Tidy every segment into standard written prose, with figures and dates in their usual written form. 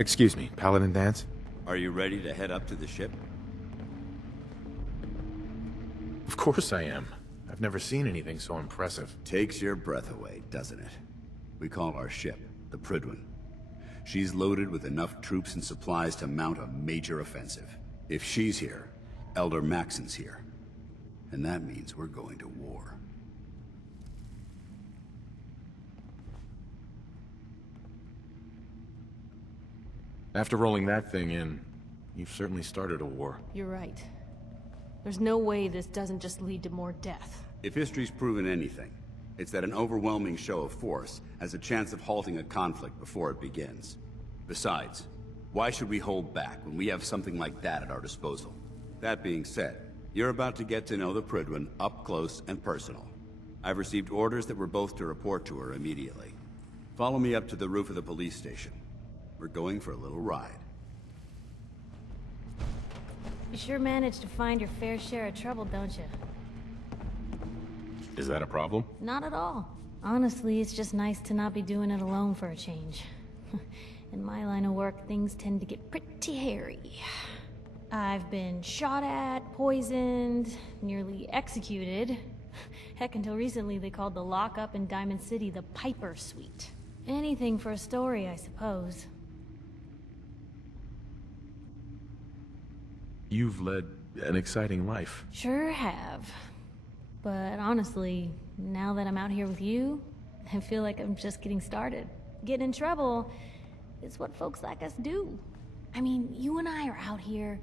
Excuse me, Paladin Dance? Are you ready to head up to the ship? Of course I am. I've never seen anything so impressive. Takes your breath away, doesn't it? We call our ship the Prydwen. She's loaded with enough troops and supplies to mount a major offensive. If she's here, Elder Maxon's here. And that means we're going to war. After rolling that thing in, you've certainly started a war. You're right. There's no way this doesn't just lead to more death. If history's proven anything, it's that an overwhelming show of force has a chance of halting a conflict before it begins. Besides, why should we hold back when we have something like that at our disposal? That being said, you're about to get to know the Prydwen up close and personal. I've received orders that we're both to report to her immediately. Follow me up to the roof of the police station. We're going for a little ride. You sure managed to find your fair share of trouble, don't you? Is that a problem? Not at all. Honestly, it's just nice to not be doing it alone for a change. In my line of work, things tend to get pretty hairy. I've been shot at, poisoned, nearly executed. Heck, until recently they called the lockup in Diamond City the Piper Suite. Anything for a story, I suppose. You've led an exciting life. Sure have. But honestly, now that I'm out here with you, I feel like I'm just getting started. Getting in trouble is what folks like us do. I mean, you and I are out here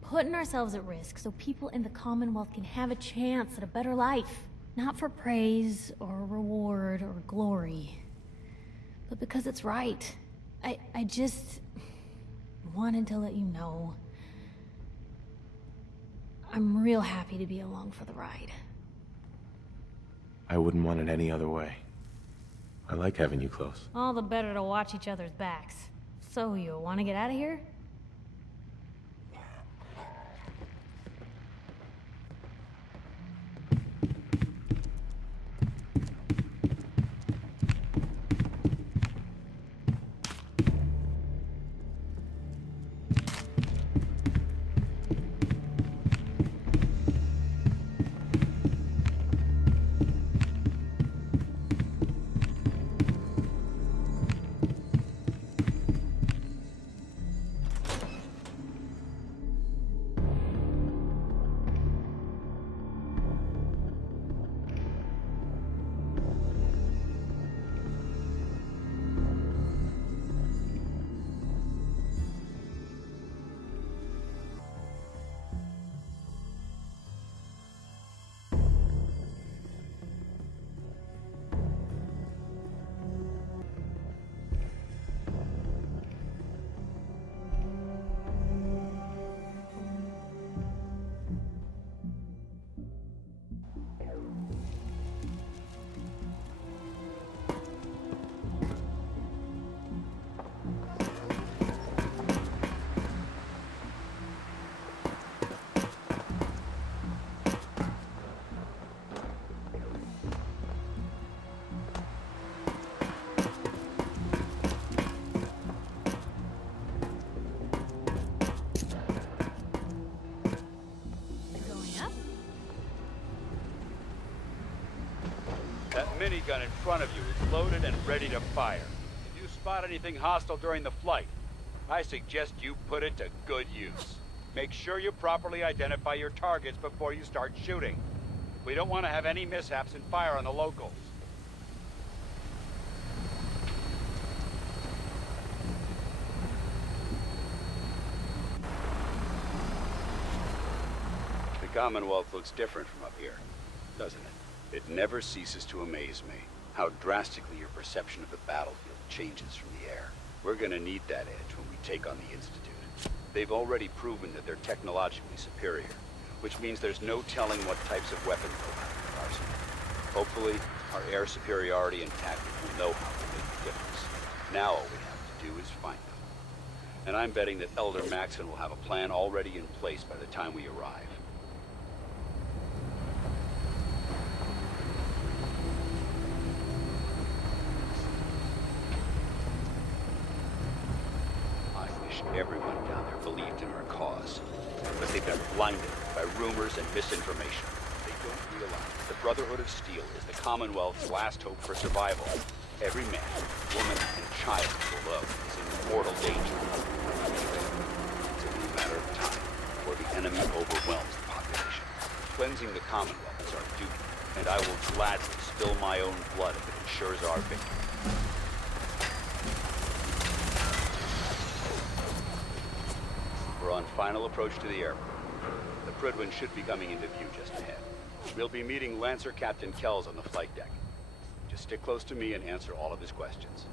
putting ourselves at risk so people in the Commonwealth can have a chance at a better life. Not for praise or reward or glory, but because it's right. I just wanted to let you know I'm real happy to be along for the ride. I wouldn't want it any other way. I like having you close. All the better to watch each other's backs. So, you want to get out of here? That minigun in front of you is loaded and ready to fire. If you spot anything hostile during the flight, I suggest you put it to good use. Make sure you properly identify your targets before you start shooting. We don't want to have any mishaps and fire on the locals. The Commonwealth looks different from up here, doesn't it? It never ceases to amaze me how drastically your perception of the battlefield changes from the air. We're gonna need that edge when we take on the Institute. They've already proven that they're technologically superior, which means there's no telling what types of weapons they'll have in their arsenal. Hopefully, our air superiority and tactics will know how to make the difference. Now all we have to do is find them. And I'm betting that Elder Maxon will have a plan already in place by the time we arrive. wish everyone down there believed in our cause. But they've been blinded by rumors and misinformation. They don't realize the Brotherhood of Steel is the Commonwealth's last hope for survival. Every man, woman, and child below is in mortal danger. It's only a matter of time before the enemy overwhelms the population. Cleansing the Commonwealth is our duty, and I will gladly spill my own blood if it ensures our victory. We're on final approach to the airport. The Prydwen should be coming into view just ahead. We'll be meeting Lancer Captain Kells on the flight deck. Just stick close to me and answer all of his questions.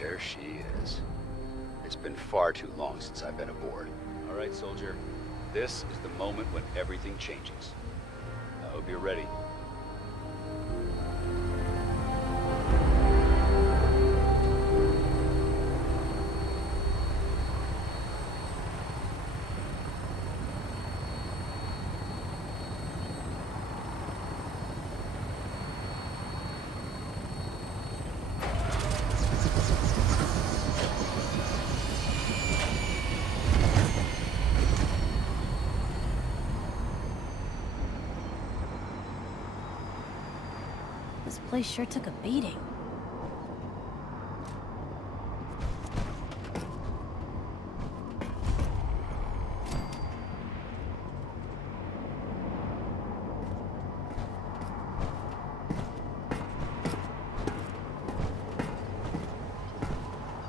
There she is. It's been far too long since I've been aboard. All right, soldier. This is the moment when everything changes. I hope you're ready. This place sure took a beating.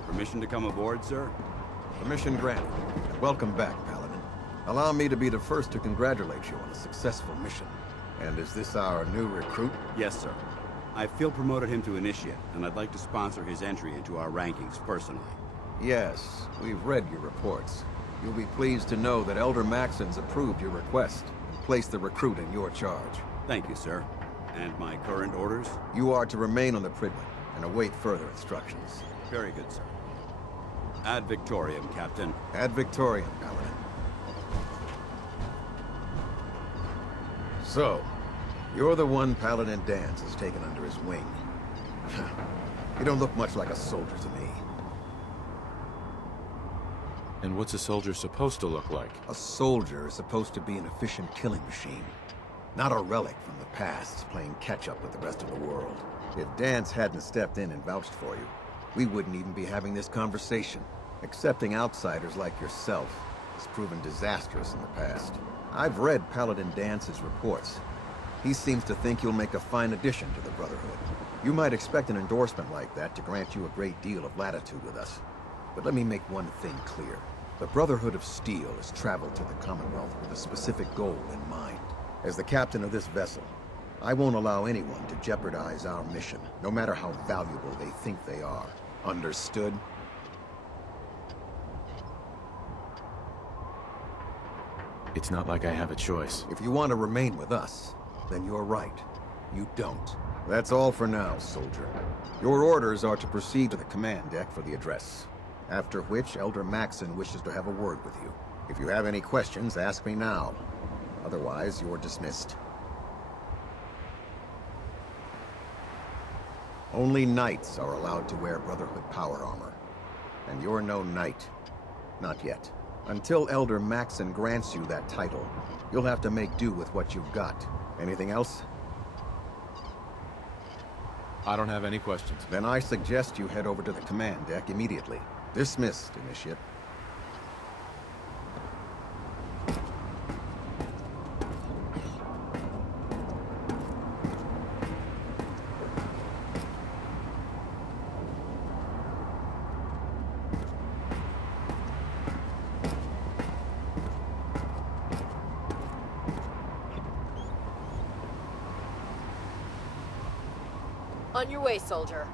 Permission to come aboard, sir? Permission granted. Welcome back, Paladin. Allow me to be the first to congratulate you on a successful mission. And is this our new recruit? Yes, sir. I feel promoted him to Initiate, and I'd like to sponsor his entry into our rankings personally. Yes, we've read your reports. You'll be pleased to know that Elder Maxon's approved your request and placed the recruit in your charge. Thank you, sir. And my current orders? You are to remain on the Prydwen and await further instructions. Very good, sir. Ad Victoriam, Captain. Ad Victoriam, Paladin. So, you're the one Paladin Danse has taken under his wing. You don't look much like a soldier to me. And what's a soldier supposed to look like? A soldier is supposed to be an efficient killing machine. Not a relic from the past, playing catch-up with the rest of the world. If Danse hadn't stepped in and vouched for you, we wouldn't even be having this conversation. Accepting outsiders like yourself has proven disastrous in the past. I've read Paladin Dance's reports. He seems to think you'll make a fine addition to the Brotherhood. You might expect an endorsement like that to grant you a great deal of latitude with us. But let me make one thing clear. The Brotherhood of Steel has traveled to the Commonwealth with a specific goal in mind. As the captain of this vessel, I won't allow anyone to jeopardize our mission, no matter how valuable they think they are. Understood? It's not like I have a choice. If you want to remain with us, then you're right. You don't. That's all for now, soldier. Your orders are to proceed to the command deck for the address. After which, Elder Maxon wishes to have a word with you. If you have any questions, ask me now. Otherwise, you're dismissed. Only knights are allowed to wear Brotherhood power armor. And you're no knight. Not yet. Until Elder Maxon grants you that title, you'll have to make do with what you've got. Anything else? I don't have any questions. Then I suggest you head over to the command deck immediately. Dismissed, Initiate. On your way, soldier.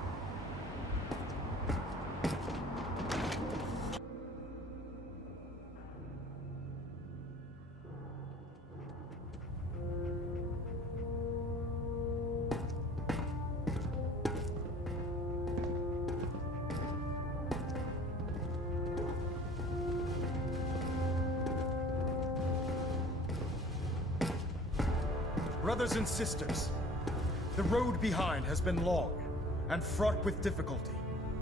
Brothers and sisters, the road behind has been long and fraught with difficulty.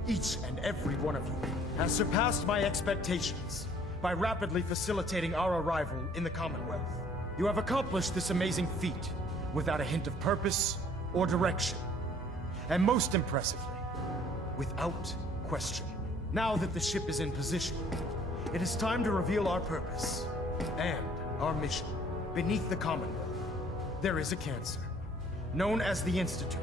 Each and every one of you has surpassed my expectations by rapidly facilitating our arrival in the Commonwealth. You have accomplished this amazing feat without a hint of purpose or direction. And most impressively, without question. Now that the ship is in position, it is time to reveal our purpose and our mission. Beneath the Commonwealth, there is a cancer, known as the Institute.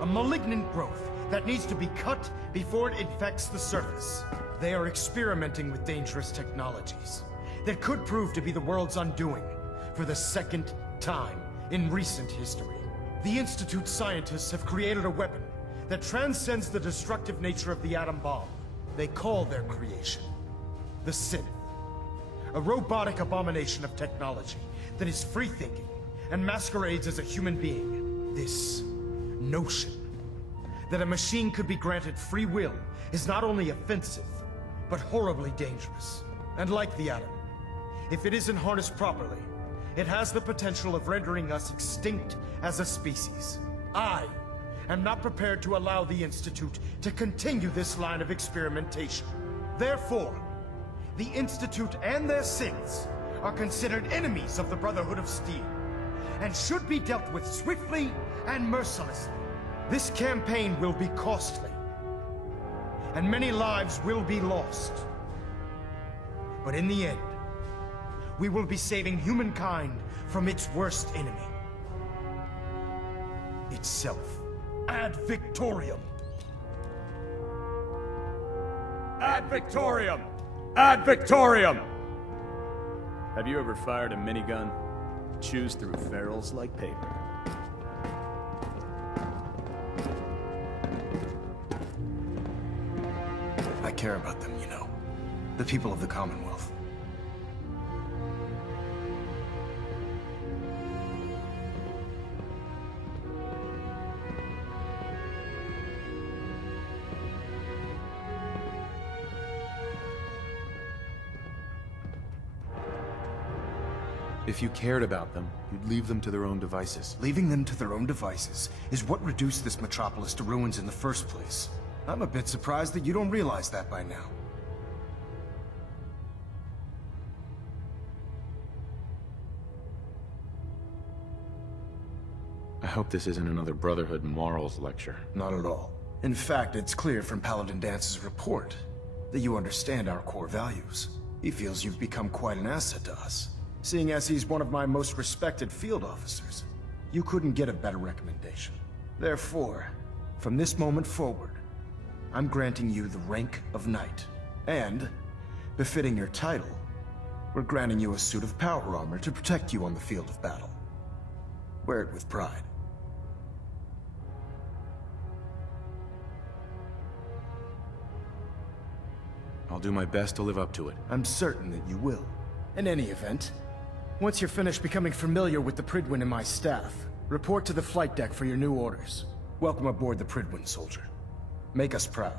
A malignant growth that needs to be cut before it infects the surface. They are experimenting with dangerous technologies that could prove to be the world's undoing for the second time in recent history. The Institute scientists have created a weapon that transcends the destructive nature of the atom bomb. They call their creation the Synth, a robotic abomination of technology that is free-thinking and masquerades as a human being. This notion that a machine could be granted free will is not only offensive, but horribly dangerous. And like the atom, if it isn't harnessed properly, it has the potential of rendering us extinct as a species. I am not prepared to allow the Institute to continue this line of experimentation. Therefore, the Institute and their synths are considered enemies of the Brotherhood of Steel, and should be dealt with swiftly and mercilessly. This campaign will be costly, and many lives will be lost. But in the end, we will be saving humankind from its worst enemy. Itself. Ad Victoriam! Ad Victoriam! Ad Victoriam! Have you ever fired a minigun? Chews through ferrules like paper. I care about them, you know. The people of the Commonwealth. If you cared about them, you'd leave them to their own devices. Leaving them to their own devices is what reduced this metropolis to ruins in the first place. I'm a bit surprised that you don't realize that by now. I hope this isn't another Brotherhood morals lecture. Not at all. In fact, it's clear from Paladin Dance's report that you understand our core values. He feels you've become quite an asset to us. Seeing as he's one of my most respected field officers, you couldn't get a better recommendation. Therefore, from this moment forward, I'm granting you the rank of Knight. And, befitting your title, we're granting you a suit of power armor to protect you on the field of battle. Wear it with pride. I'll do my best to live up to it. I'm certain that you will. In any event, once you're finished becoming familiar with the Pridwin and my staff, report to the flight deck for your new orders. Welcome aboard the Pridwin, soldier. Make us proud.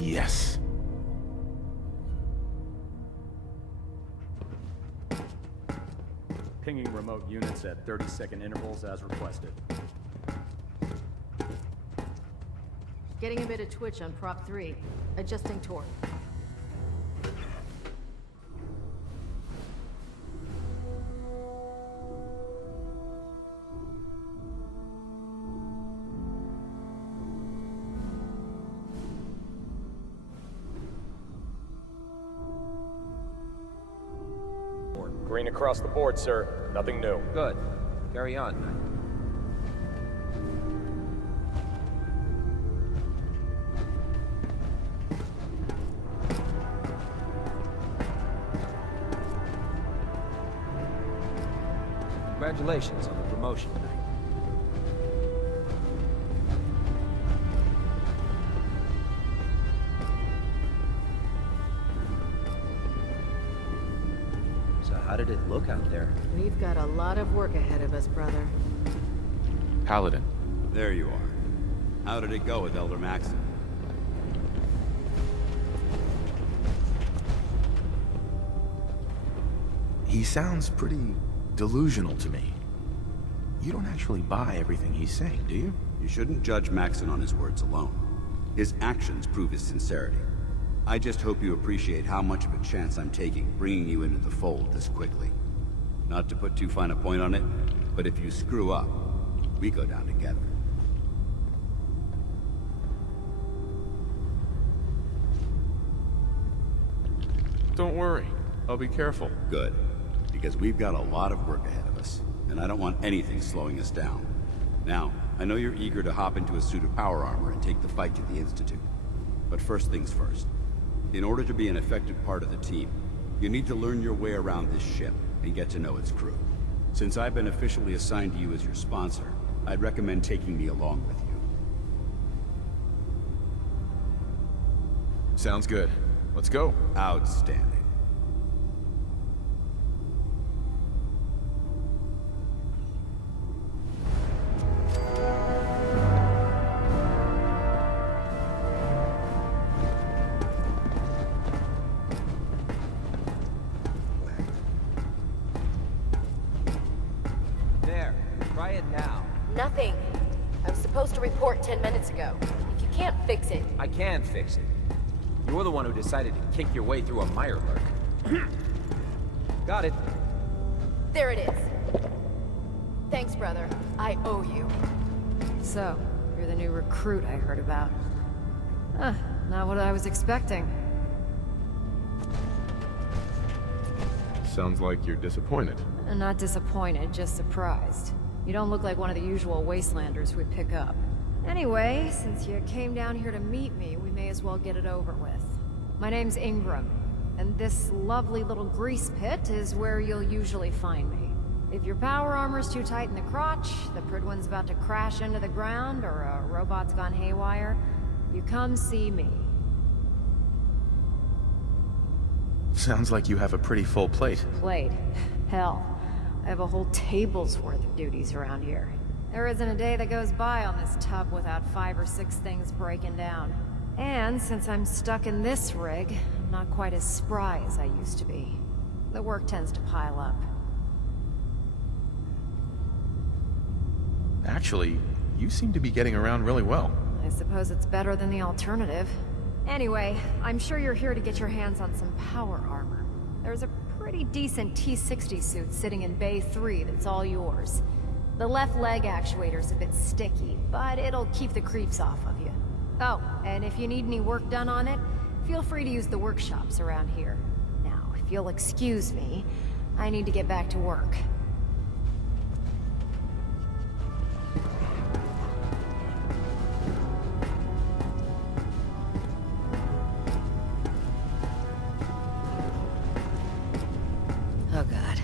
Yes. Pinging remote units at 30-second intervals as requested. Getting a bit of twitch on prop 3. Adjusting torque. Green across the board, sir. Nothing new. Good. Carry on. Congratulations on the promotion. So how did it look out there? We've got a lot of work ahead of us, brother. Paladin. There you are. How did it go with Elder Maxon? He sounds pretty delusional to me. You don't actually buy everything he's saying, do you? You shouldn't judge Maxon on his words alone. His actions prove his sincerity. I just hope you appreciate how much of a chance I'm taking bringing you into the fold this quickly. Not to put too fine a point on it, but if you screw up, we go down together. Don't worry. I'll be careful. Good. Because we've got a lot of work ahead of us, and I don't want anything slowing us down. Now, I know you're eager to hop into a suit of power armor and take the fight to the Institute. But first things first. In order to be an effective part of the team, you need to learn your way around this ship and get to know its crew. Since I've been officially assigned to you as your sponsor, I'd recommend taking me along with you. Sounds good. Let's go. Outstanding. There. Try it now. Nothing. I was supposed to report 10 minutes ago. If you can't fix it, I can fix it. You're the one who decided to kick your way through a mire lurk. Got it. there it is. Thanks, brother. I owe you. So, you're the new recruit I heard about. Huh, not what I was expecting. Sounds like you're disappointed. Not disappointed, just surprised. You don't look like one of the usual wastelanders we pick up. Anyway, since you came down here to meet me, we may as well get it over with. My name's Ingram, and this lovely little grease pit is where you'll usually find me. If your power armor's too tight in the crotch, the Pridwan's about to crash into the ground, or a robot's gone haywire, you come see me. Sounds like you have a pretty full plate. Plate? Hell, I have a whole table's worth of duties around here. There isn't a day that goes by on this tub without 5 or 6 things breaking down. And since I'm stuck in this rig, I'm not quite as spry as I used to be. The work tends to pile up. Actually, you seem to be getting around really well. I suppose it's better than the alternative. Anyway, I'm sure you're here to get your hands on some power armor. There's a pretty decent T-60 suit sitting in Bay 3 that's all yours. The left leg actuator's a bit sticky, but it'll keep the creeps off of you. Oh, and if you need any work done on it, feel free to use the workshops around here. Now, if you'll excuse me, I need to get back to work. Oh god.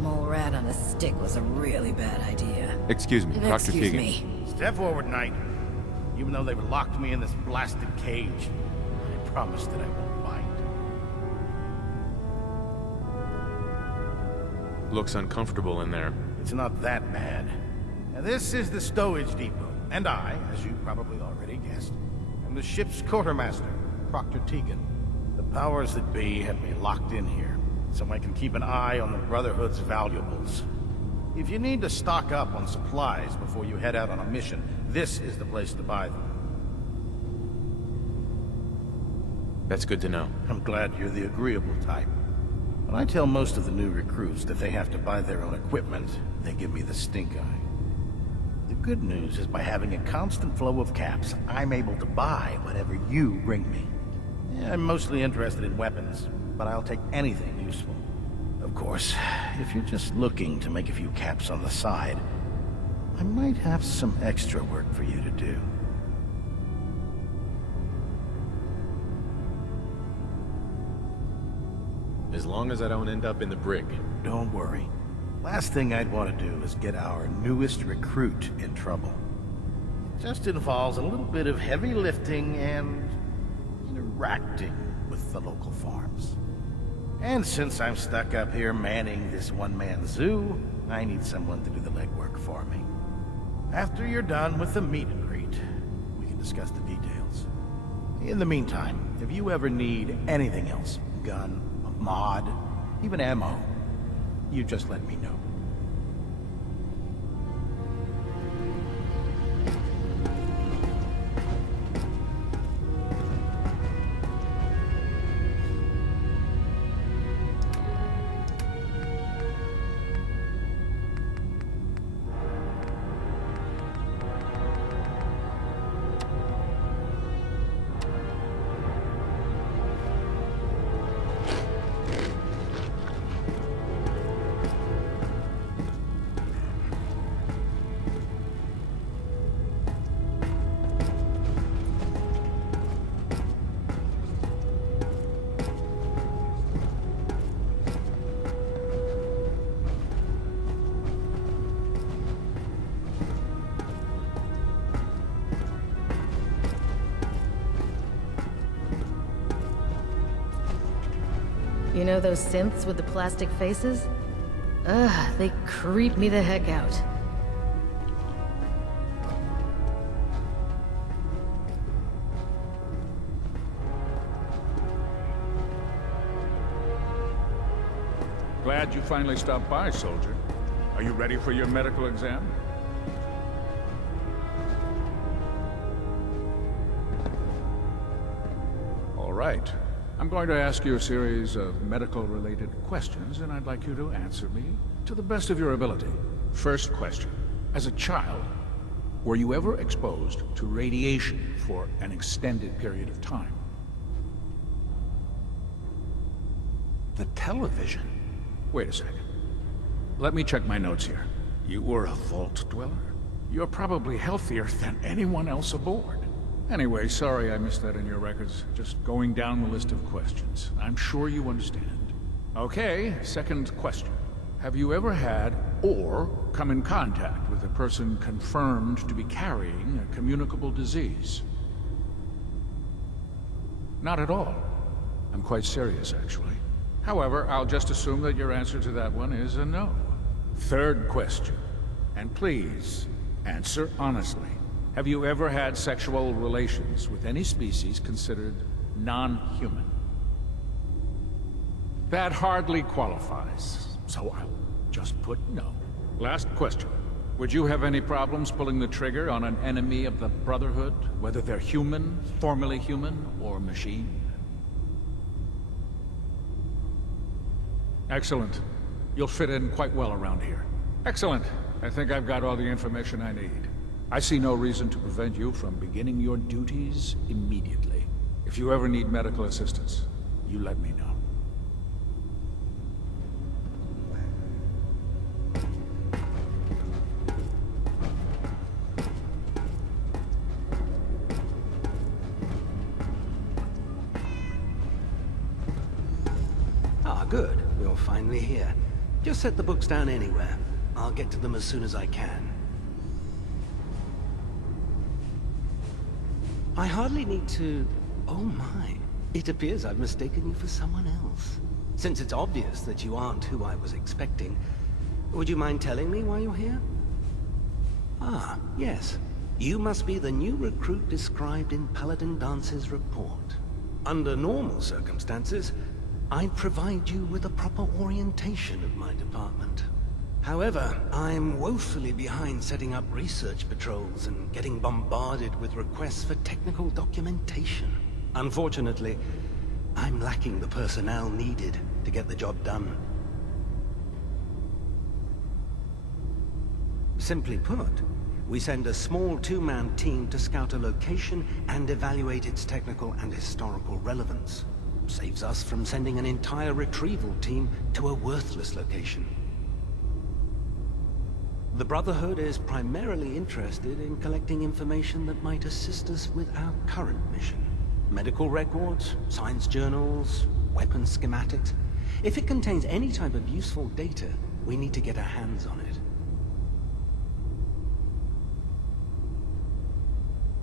Mole rat on a stick was a really bad idea. Excuse me, Dr. Excuse Teagan. me. Step forward, Knight. Even though they've locked me in this blasted cage, I promise that I won't bite. Looks uncomfortable in there. It's not that bad. Now, this is the stowage depot, and I, as you probably already guessed, am the ship's quartermaster, Proctor Teagan. The powers that be have me locked in here, so I can keep an eye on the Brotherhood's valuables. If you need to stock up on supplies before you head out on a mission, this is the place to buy them. That's good to know. I'm glad you're the agreeable type. When I tell most of the new recruits that they have to buy their own equipment, they give me the stink eye. The good news is by having a constant flow of caps, I'm able to buy whatever you bring me. Yeah, I'm mostly interested in weapons, but I'll take anything useful. Of course, if you're just looking to make a few caps on the side, I might have some extra work for you to do. As long as I don't end up in the brig. Don't worry. Last thing I'd want to do is get our newest recruit in trouble. It just involves a little bit of heavy lifting and interacting with the local farms. And since I'm stuck up here manning this one-man zoo, I need someone to do the legwork for me. After you're done with the meet and greet, we can discuss the details. In the meantime, if you ever need anything else, gun, a mod, even ammo, you just let me know. You know those synths with the plastic faces? Ugh, they creep me the heck out. Glad you finally stopped by, soldier. Are you ready for your medical exam? All right. I'm going to ask you a series of medical-related questions, and I'd like you to answer me to the best of your ability. First question. As a child, were you ever exposed to radiation for an extended period of time? The television? Wait a second. Let me check my notes here. You were a vault dweller? You're probably healthier than anyone else aboard. Anyway, sorry I missed that in your records. Just going down the list of questions. I'm sure you understand. Okay, second question. Have you ever had, or come in contact with a person confirmed to be carrying a communicable disease? Not at all. I'm quite serious, actually. However, I'll just assume that your answer to that one is a no. Third question. And please, answer honestly. Have you ever had sexual relations with any species considered non-human? That hardly qualifies, so I'll just put no. Last question. Would you have any problems pulling the trigger on an enemy of the Brotherhood, whether they're human, formerly human, or machine? Excellent. You'll fit in quite well around here. Excellent. I think I've got all the information I need. I see no reason to prevent you from beginning your duties immediately. If you ever need medical assistance, you let me know. Ah, good. You're finally here. Just set the books down anywhere. I'll get to them as soon as I can. I hardly need to... Oh my. It appears I've mistaken you for someone else. Since it's obvious that you aren't who I was expecting, would you mind telling me why you're here? Ah, yes. You must be the new recruit described in Paladin Dance's report. Under normal circumstances, I'd provide you with a proper orientation of my department. However, I'm woefully behind setting up research patrols and getting bombarded with requests for technical documentation. Unfortunately, I'm lacking the personnel needed to get the job done. Simply put, we send a small two-man team to scout a location and evaluate its technical and historical relevance. Saves us from sending an entire retrieval team to a worthless location. The Brotherhood is primarily interested in collecting information that might assist us with our current mission. Medical records, science journals, weapon schematics. If it contains any type of useful data, we need to get our hands on it.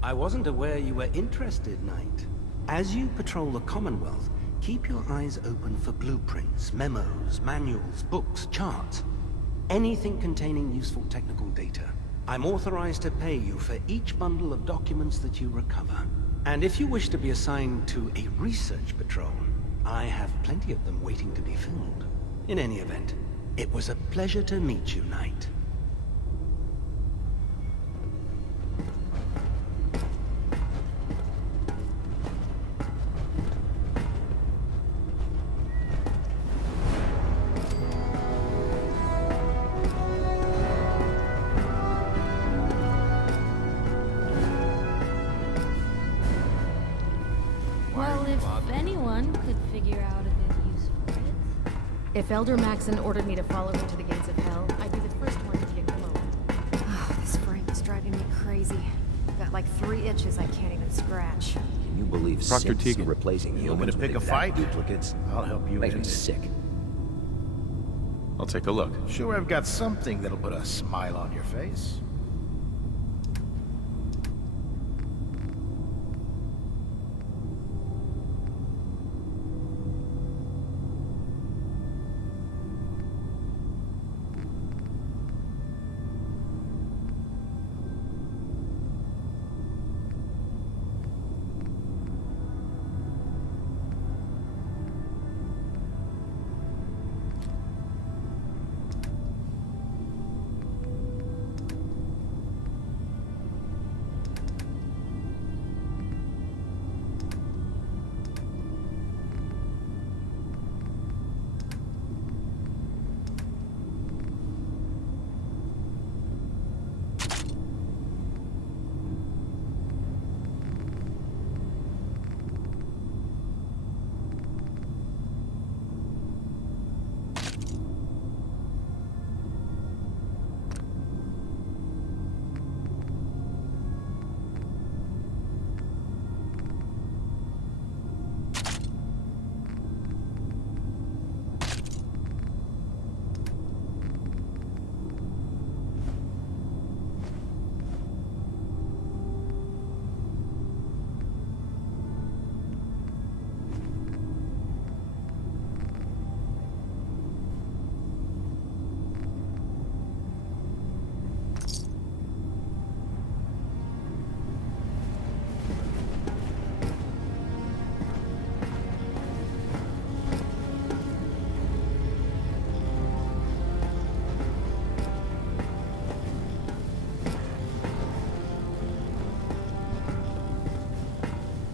I wasn't aware you were interested, Knight. As you patrol the Commonwealth, keep your eyes open for blueprints, memos, manuals, books, charts. Anything containing useful technical data. I'm authorized to pay you for each bundle of documents that you recover. And if you wish to be assigned to a research patrol, I have plenty of them waiting to be filled. In any event, it was a pleasure to meet you, Knight. Well, if anyone could figure out a good use for it. If Elder Maxon ordered me to follow him to the gates of hell, I'd be the first one to kick him over. Oh, this frame is driving me crazy. I've got like 3 itches I can't even scratch. Can you believe Proctor synths Teagan, are replacing you want me humans to pick with a exact fight? duplicates? I'll help you Makes me end it. sick. I'll take a look. Sure, I've got something that'll put a smile on your face.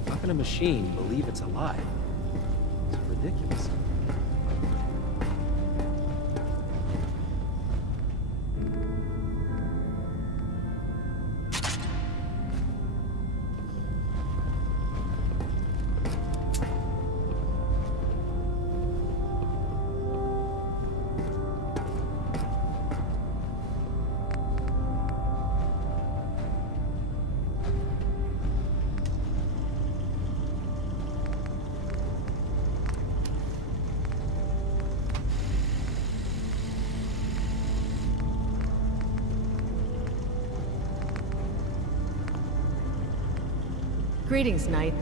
How can a machine believe it's alive? It's ridiculous. Greetings, Knight.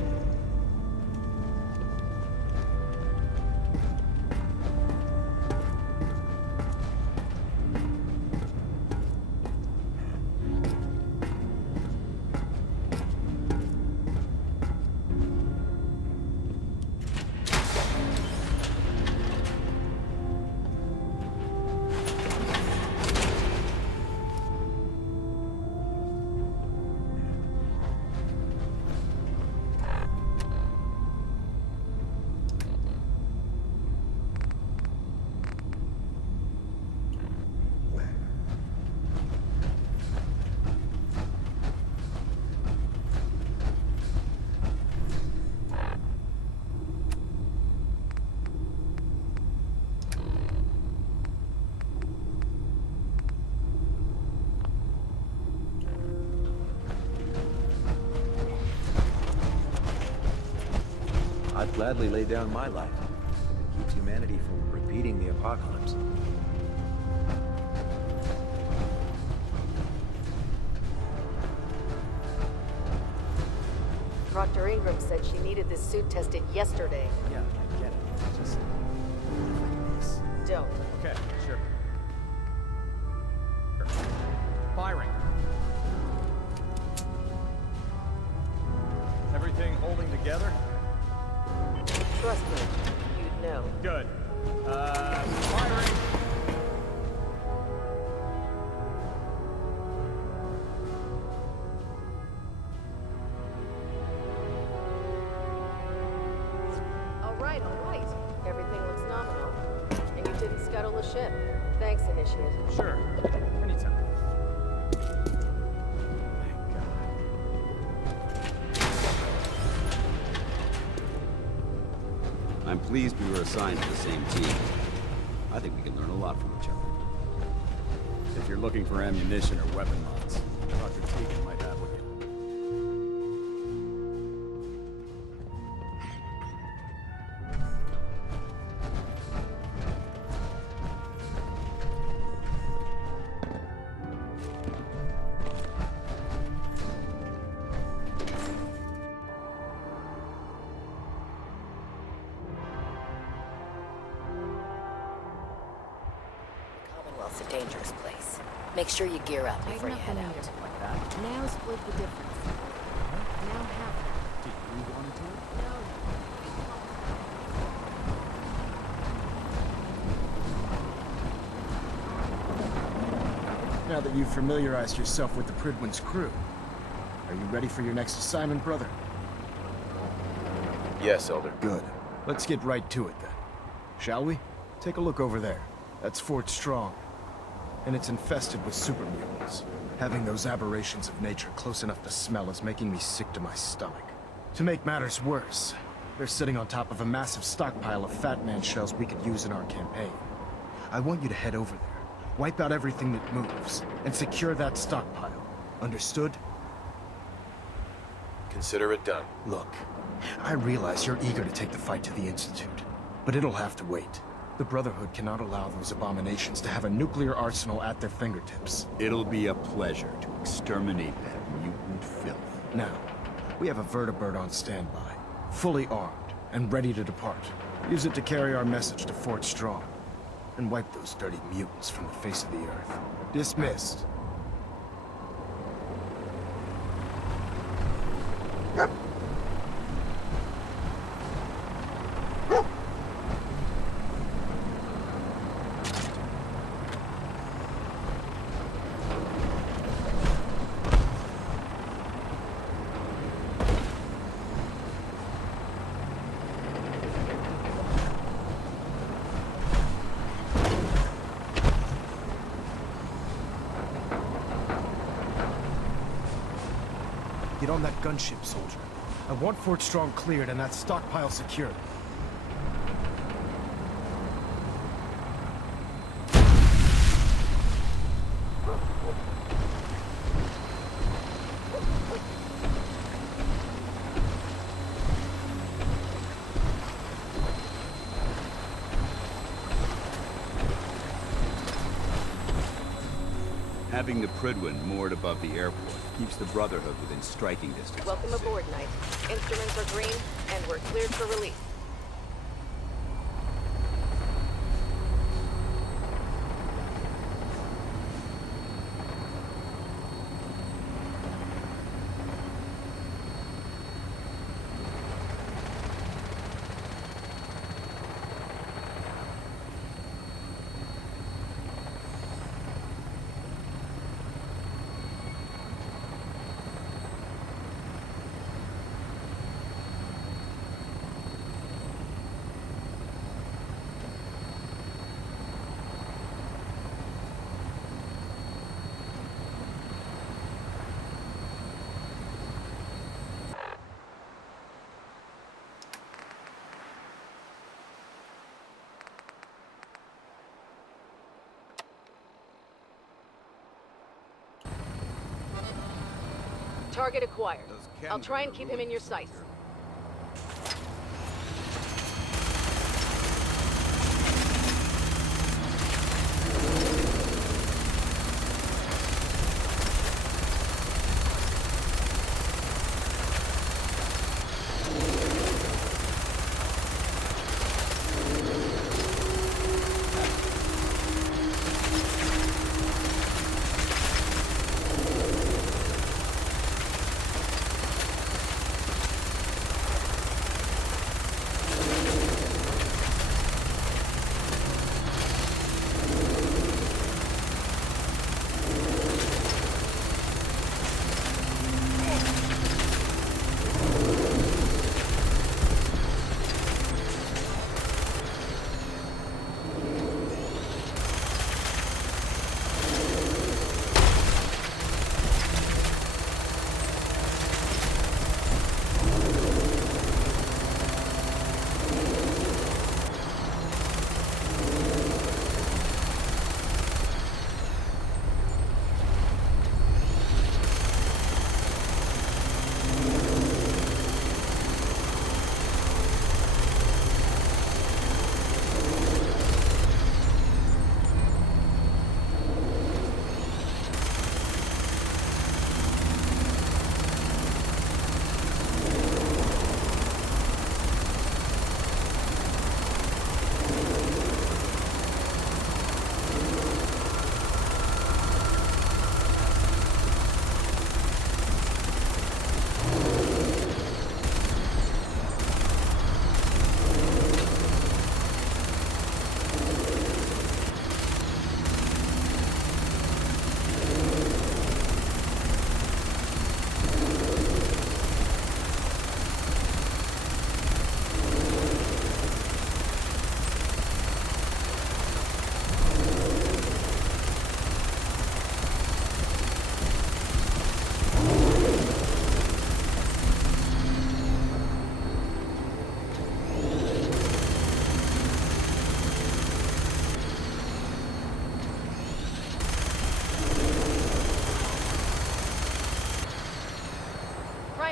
gladly lay down my life. It keeps humanity from repeating the apocalypse. Dr. Ingram said she needed this suit tested yesterday. Yeah, I get it. Just... this. Don't. Okay, sure. Firing. Everything holding together? Trust me, you'd know. Good. Firing. All right. Everything looks nominal. And you didn't scuttle the ship. Thanks, Initiate. Sure. Anytime. I'm pleased we were assigned to the same team. I think we can learn a lot from each other. If you're looking for ammunition or weapon mods, Dr. Tegan might have what you... Commonwealth's a dangerous place. Make sure you gear up before you head out. Now split the difference. Now half. Did you want to do it? Now that you've familiarized yourself with the Prydwen's crew, are you ready for your next assignment, brother? Yes, Elder. Good. Let's get right to it then. Shall we? Take a look over there. That's Fort Strong. And it's infested with super mutants. Having those aberrations of nature close enough to smell is making me sick to my stomach. To make matters worse, they're sitting on top of a massive stockpile of Fat Man shells we could use in our campaign. I want you to head over there, wipe out everything that moves, and secure that stockpile. Understood? Consider it done. Look, I realize you're eager to take the fight to the Institute, but it'll have to wait. The Brotherhood cannot allow those abominations to have a nuclear arsenal at their fingertips. It'll be a pleasure to exterminate that mutant filth. Now, we have a vertibird on standby, fully armed and ready to depart. Use it to carry our message to Fort Strong, and wipe those dirty mutants from the face of the earth. Dismissed. Get on that gunship, soldier. I want Fort Strong cleared and that stockpile secured. Having the Prydwen moored above the airport keeps the Brotherhood within striking distance. Welcome aboard, Knight. Instruments are green, and we're cleared for release. Target acquired. I'll try and keep him in your sights.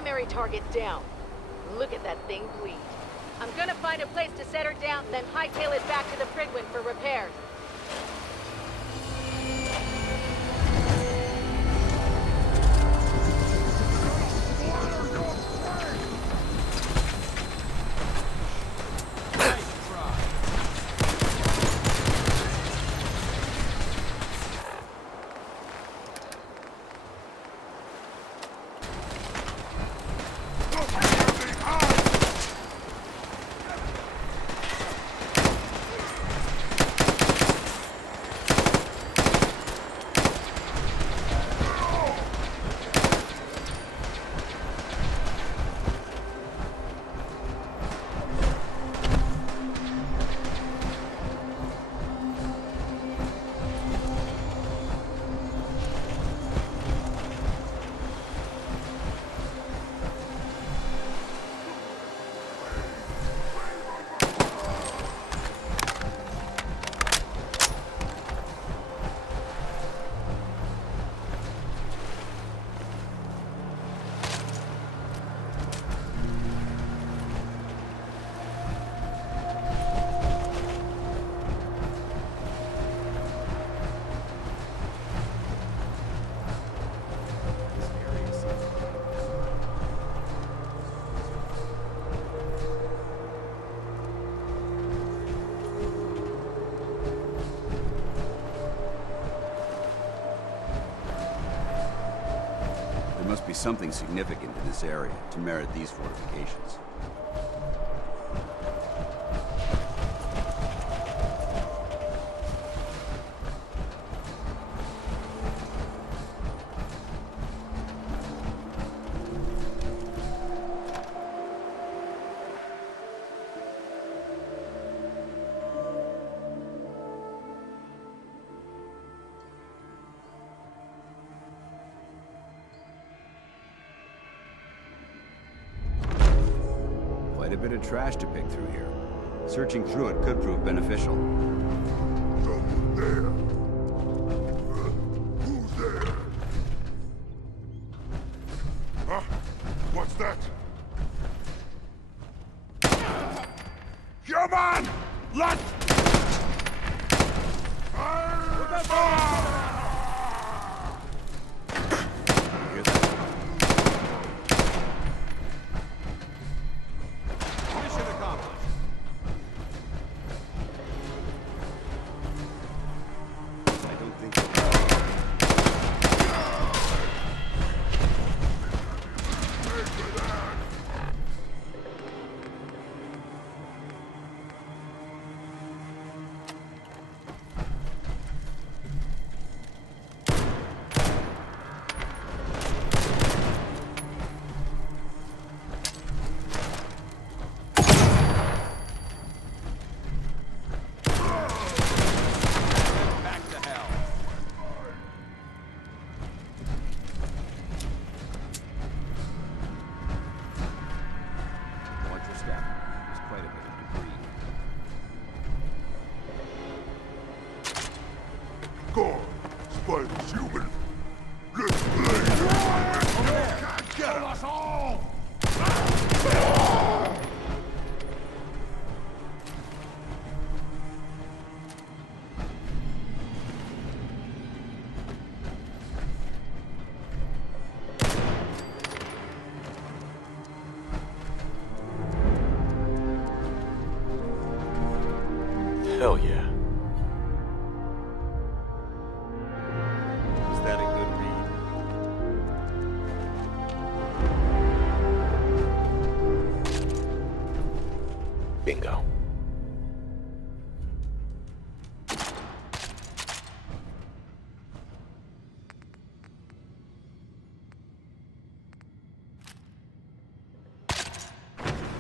primary target down. Look at that thing bleed. I'm gonna find a place to set her down, then hightail it back to the Prydwen for repairs. There must be something significant in this area to merit these fortifications. Quite a bit of trash to pick through here. Searching through it could prove beneficial. Someone there. Who's there? Huh? What's that? Come on! Let's... Spiders, human. Let's play. Can't get us all. Hell yeah. Is that a good read? Bingo.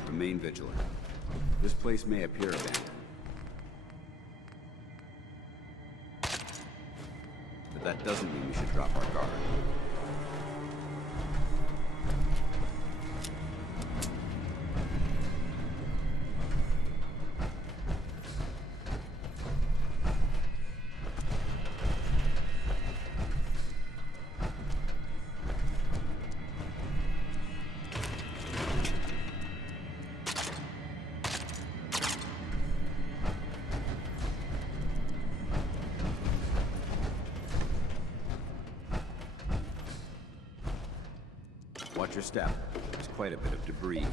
Remain vigilant. This place may appear abandoned. But that doesn't mean we should drop our guard. your step. There's quite a bit of debris here.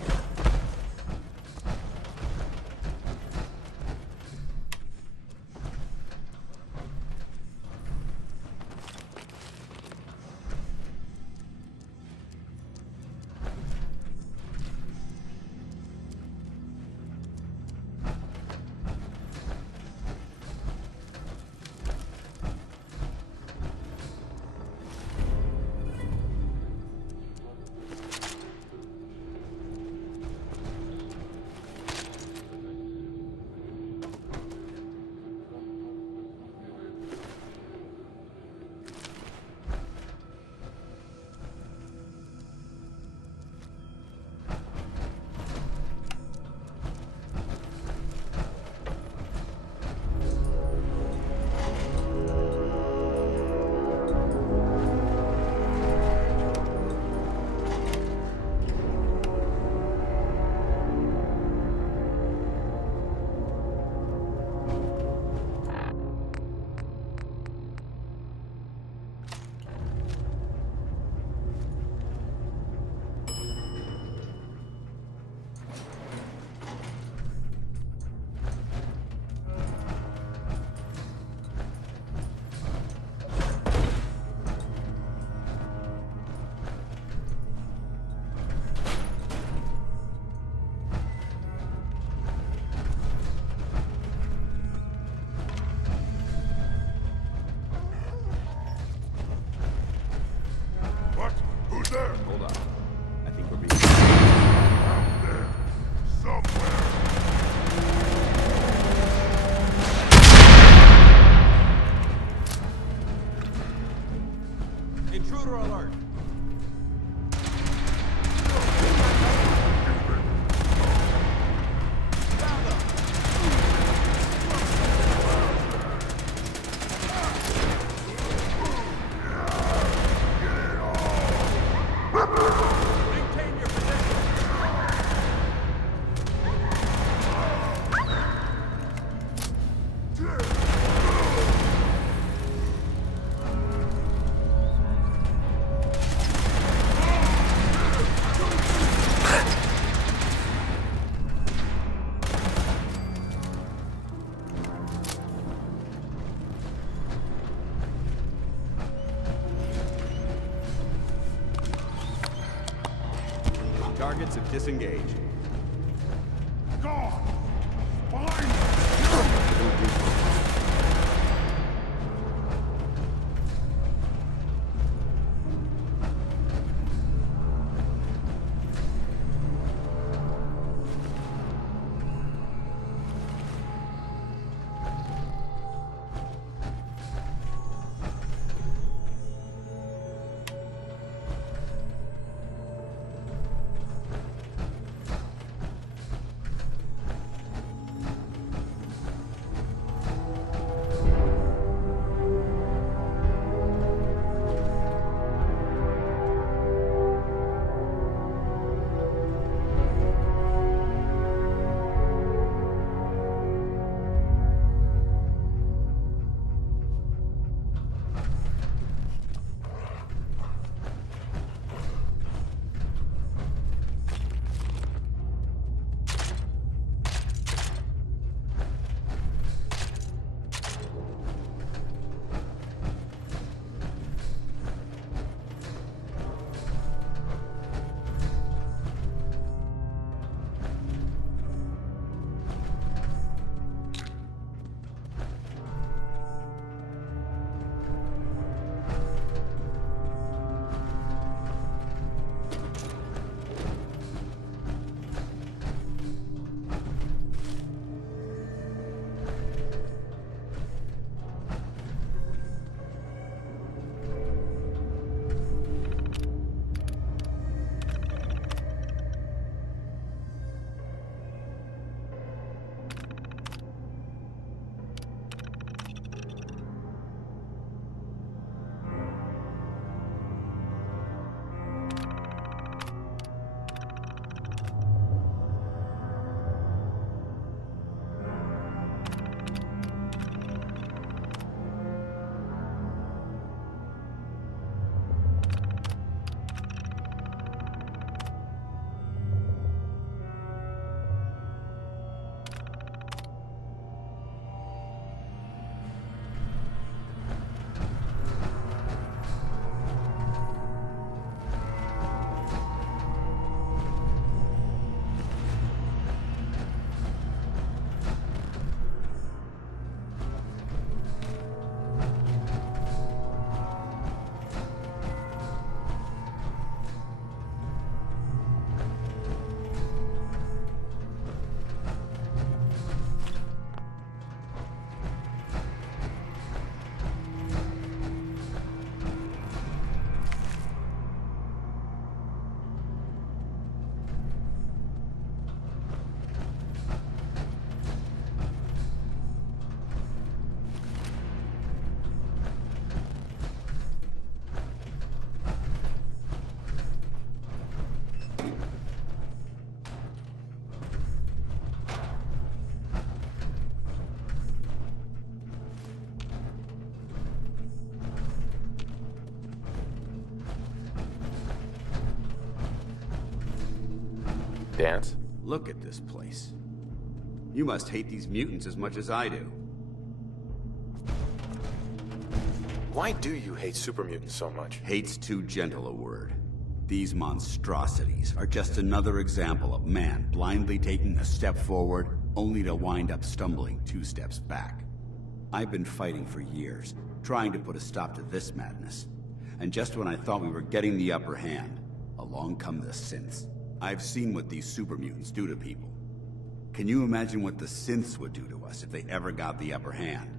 Hold on. I think we're being... Out there. Somewhere. Intruder alert! Targets have disengaged. Gone. Behind Dance? Look at this place. You must hate these mutants as much as I do. Why do you hate super mutants so much? Hate's too gentle a word. These monstrosities are just another example of man blindly taking a step forward, only to wind up stumbling 2 steps back. I've been fighting for years, trying to put a stop to this madness. And just when I thought we were getting the upper hand, along come the synths. I've seen what these super mutants do to people. Can you imagine what the synths would do to us if they ever got the upper hand?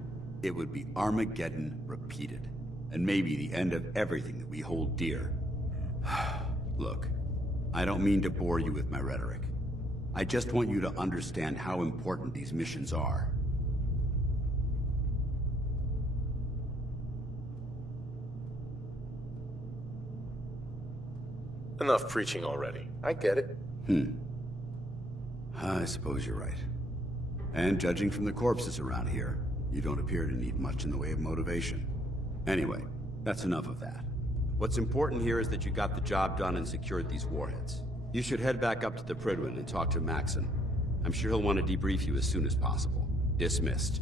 It would be Armageddon repeated, and maybe the end of everything that we hold dear. Look, I don't mean to bore you with my rhetoric. I just want you to understand how important these missions are. Enough preaching already. I get it. I suppose you're right. And judging from the corpses around here, you don't appear to need much in the way of motivation. Anyway, that's enough of that. What's important here is that you got the job done and secured these warheads. You should head back up to the Prydwen and talk to Maxon. I'm sure he'll want to debrief you as soon as possible. Dismissed.